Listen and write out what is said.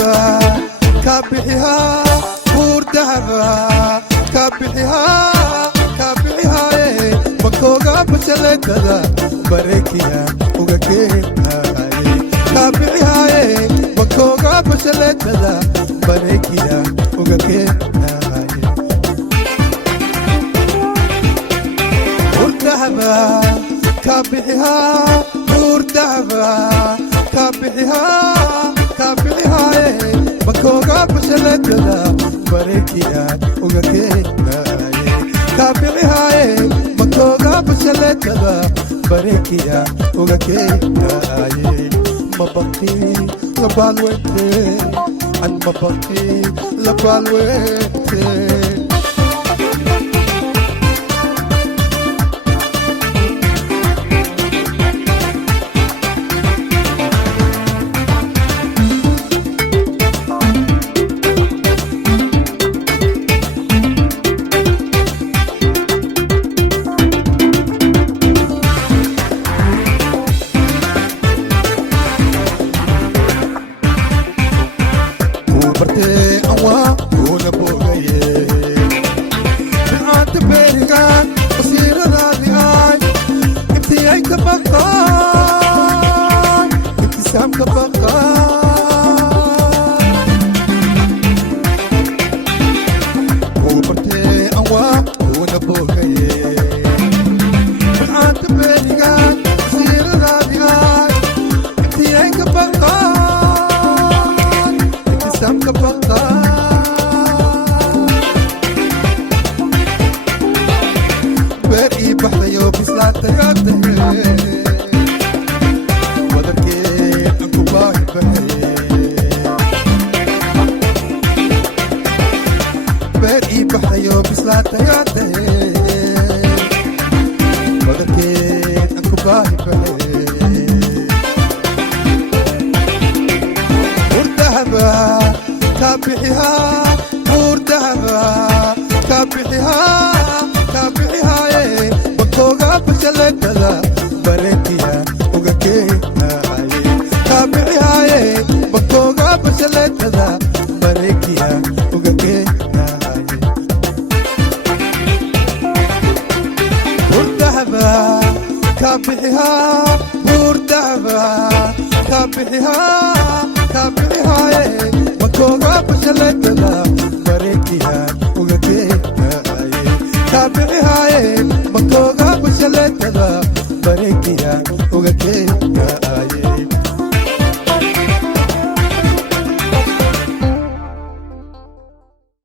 dahaba kabixiha buur dahaba kabixiha makooga bashaledada barekiya uga keenaye kabixihaye makooga bashaledada barekiya uga keenaye buur dahaba kabixiha buur dahaba kabixihaye makooga bashaledada barekiya uga keenaye kabixihaye makooga bashaledada barekiya uga keenaye mabaqi labalwete an mabaqi labalwete Kabixihaye makooga bashaledada barekiya uga keenaye